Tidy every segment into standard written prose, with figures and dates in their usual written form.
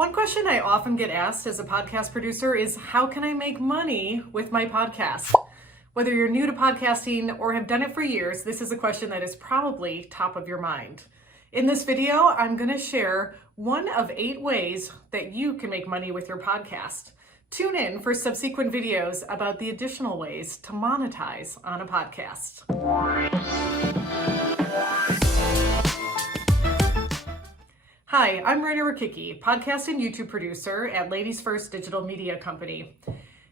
One question I often get asked as a podcast producer is, how can I make money with my podcast? Whether you're new to podcasting or have done it for years, this is a question that is probably top of your mind. In this video, I'm going to share one of 8 ways that you can make money with your podcast. Tune in for subsequent videos about the additional ways to monetize on a podcast. Hi, I'm Rayna Rokicki, podcast and YouTube producer at Ladies First Digital Media Company.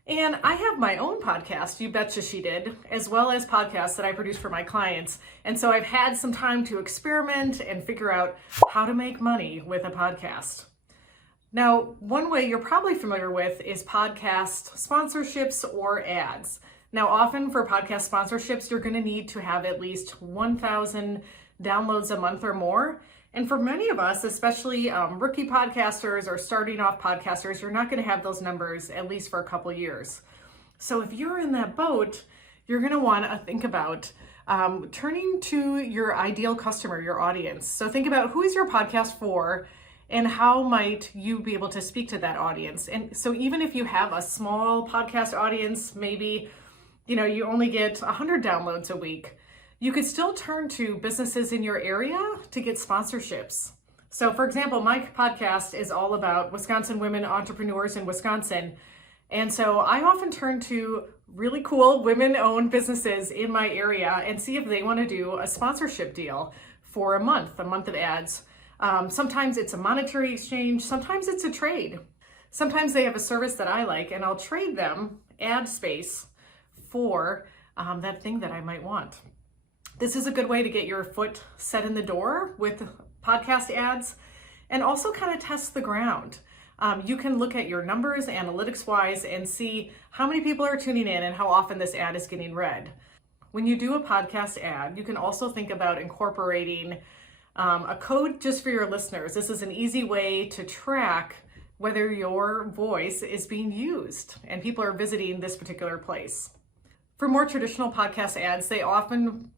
And I have my own podcast, You Betcha She Did, as well as podcasts that I produce for my clients. And so I've had some time to experiment and figure out how to make money with a podcast. Now, one way you're probably familiar with is podcast sponsorships or ads. Now, often for podcast sponsorships, you're going to need to have at least 1,000 downloads a month or more. And for many of us, especially rookie podcasters or starting off podcasters, you're not going to have those numbers at least for a couple years. So if you're in that boat, you're going to want to think about turning to your ideal customer, your audience. So think about, who is your podcast for and how might you be able to speak to that audience? And so even if you have a small podcast audience, maybe you only get 100 downloads a week, you could still turn to businesses in your area to get sponsorships. So for example, my podcast is all about Wisconsin women entrepreneurs in Wisconsin. And so I often turn to really cool women-owned businesses in my area and see if they want to do a sponsorship deal for a month of ads. Sometimes it's a monetary exchange, sometimes it's a trade. Sometimes they have a service that I like and I'll trade them ad space for that thing that I might want. This is a good way to get your foot set in the door with podcast ads and also kind of test the ground. You can look at your numbers analytics-wise and see how many people are tuning in and how often this ad is getting read. When you do a podcast ad, you can also think about incorporating a code just for your listeners. This is an easy way to track whether your voice is being used and people are visiting this particular place. For more traditional podcast ads, they often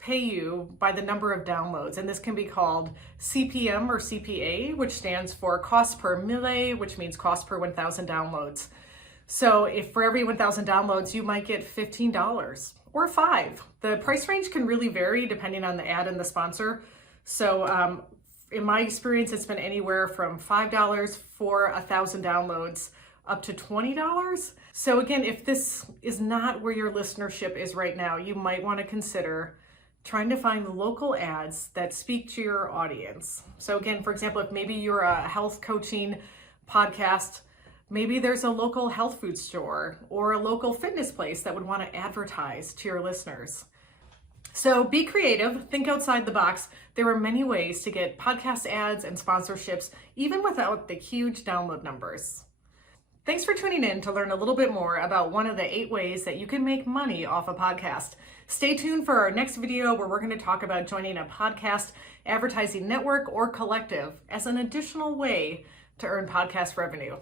pay you by the number of downloads, and this can be called CPM or CPA, which stands for cost per mille, which means cost per 1,000 downloads. So if for every 1,000 downloads, you might get $15 or $5. The price range can really vary depending on the ad and the sponsor. So in my experience, it's been anywhere from $5 for 1,000 downloads up to $20. So again, if this is not where your listenership is right now, you might want to consider trying to find local ads that speak to your audience. So again, for example, if maybe you're a health coaching podcast, maybe there's a local health food store or a local fitness place that would want to advertise to your listeners. So be creative, think outside the box. There are many ways to get podcast ads and sponsorships, even without the huge download numbers. Thanks for tuning in to learn a little bit more about one of the 8 ways that you can make money off a podcast. Stay tuned for our next video where we're going to talk about joining a podcast advertising network or collective as an additional way to earn podcast revenue.